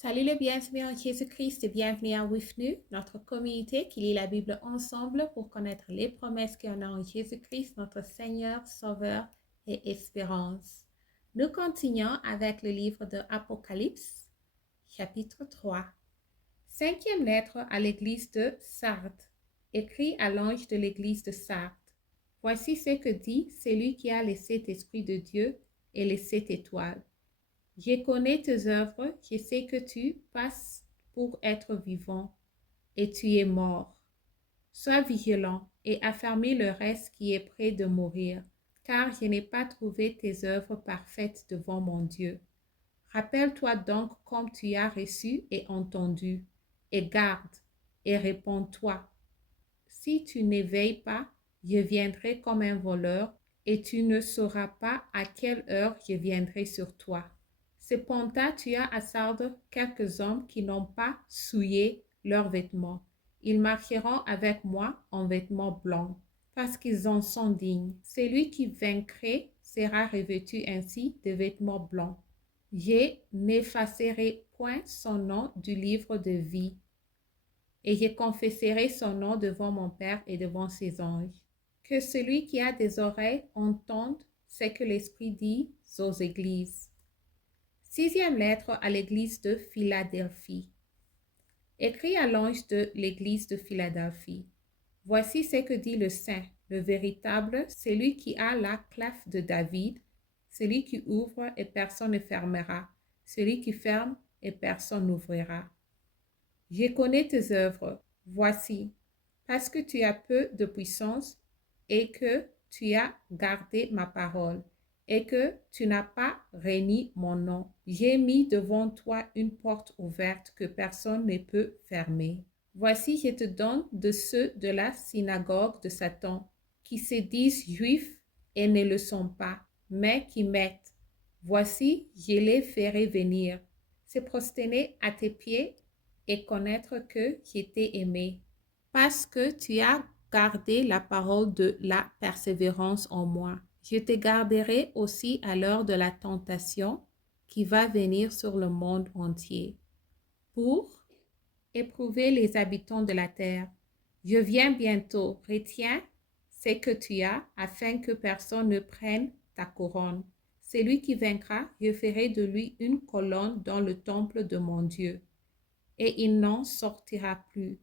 Salut les bienvenus en Jésus-Christ et bienvenue à WIFNU, notre communauté qui lit la Bible ensemble pour connaître les promesses qu'on a en Jésus-Christ, notre Seigneur, Sauveur et Espérance. Nous continuons avec le livre de Apocalypse, chapitre 3. Cinquième lettre à l'église de Sardes, écrit à l'ange de l'église de Sardes. Voici ce que dit celui qui a les 7 esprits de Dieu et les 7 étoiles. Je connais tes œuvres, je sais que tu passes pour être vivant et tu es mort. Sois vigilant et affermis le reste qui est près de mourir, car je n'ai pas trouvé tes œuvres parfaites devant mon Dieu. Rappelle-toi donc comme tu as reçu et entendu, et garde, et réponds-toi. Si tu n'éveilles pas, je viendrai comme un voleur, et tu ne sauras pas à quelle heure je viendrai sur toi. Cependant, tu as à Sardes quelques hommes qui n'ont pas souillé leurs vêtements. Ils marcheront avec moi en vêtements blancs, parce qu'ils en sont dignes. Celui qui vaincrait sera revêtu ainsi de vêtements blancs. Je n'effacerai point son nom du livre de vie, et je confesserai son nom devant mon Père et devant ses anges. Que celui qui a des oreilles entende ce que l'Esprit dit aux églises. Sixième lettre à l'église de Philadelphie. Écrit à l'ange de l'église de Philadelphie. Voici ce que dit le Saint, le véritable, celui qui a la clave de David, celui qui ouvre et personne ne fermera, celui qui ferme et personne n'ouvrira. Je connais tes œuvres, voici, parce que tu as peu de puissance et que tu as gardé ma parole et que tu n'as pas renié mon nom. J'ai mis devant toi une porte ouverte que personne ne peut fermer. Voici, je te donne de ceux de la synagogue de Satan, qui se disent juifs et ne le sont pas, mais qui mettent. Voici, je les ferai venir, se prosterner à tes pieds et connaître que je t'ai aimé, parce que tu as gardé la parole de la persévérance en moi. Je te garderai aussi à l'heure de la tentation qui va venir sur le monde entier, pour éprouver les habitants de la terre. Je viens bientôt, retiens ce que tu as, afin que personne ne prenne ta couronne. Celui qui vaincra, je ferai de lui une colonne dans le temple de mon Dieu, et il n'en sortira plus.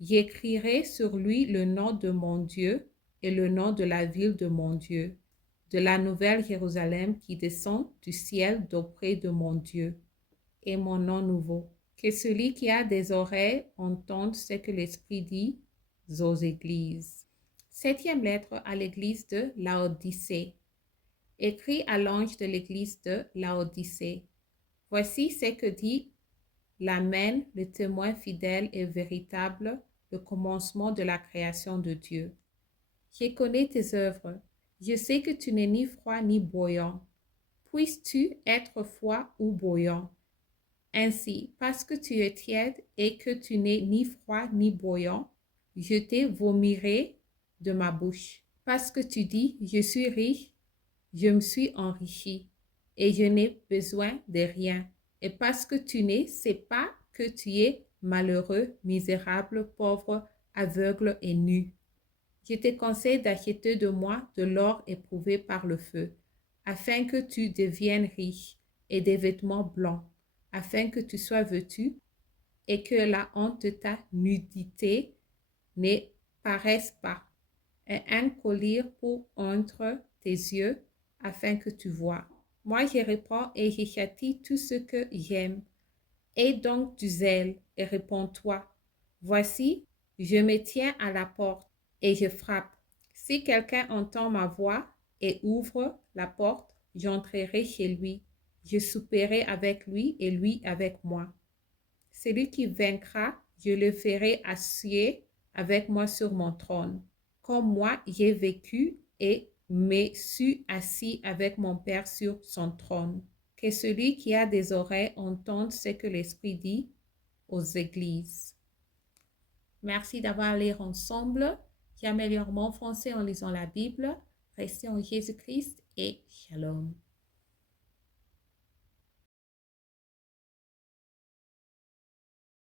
J'écrirai sur lui le nom de mon Dieu et le nom de la ville de mon Dieu, de la nouvelle Jérusalem qui descend du ciel d'auprès de mon Dieu, et mon nom nouveau. Que celui qui a des oreilles entende ce que l'Esprit dit aux églises. Septième lettre à l'église de Laodicée. Écrit à l'ange de l'église de Laodicée. Voici ce que dit l'Amen, le témoin fidèle et véritable, le commencement de la création de Dieu. Je connais tes œuvres. Je sais que tu n'es ni froid ni bouillant. Puisses-tu être froid ou bouillant? Ainsi, parce que tu es tiède et que tu n'es ni froid ni bouillant, je te vomirai de ma bouche. Parce que tu dis, je suis riche, je me suis enrichi et je n'ai besoin de rien. Et parce que tu ne sais pas que tu es malheureux, misérable, pauvre, aveugle et nu. Je te conseille d'acheter de moi de l'or éprouvé par le feu, afin que tu deviennes riche, et des vêtements blancs, afin que tu sois vêtu et que la honte de ta nudité ne paraisse pas, et un collier pour entre tes yeux, afin que tu vois. Moi, je reprends et je châtie tout ce que j'aime. Aie donc du zèle et réponds-toi. Voici, je me tiens à la porte et je frappe. Si quelqu'un entend ma voix et ouvre la porte, j'entrerai chez lui. Je souperai avec lui et lui avec moi. Celui qui vaincra, je le ferai asseoir avec moi sur mon trône. Comme moi, j'ai vécu et me suis assis avec mon Père sur son trône. Que celui qui a des oreilles entende ce que l'Esprit dit aux églises. Merci d'avoir lu ensemble. J'améliore mon français en lisant la Bible. Restez en Jésus-Christ et shalom.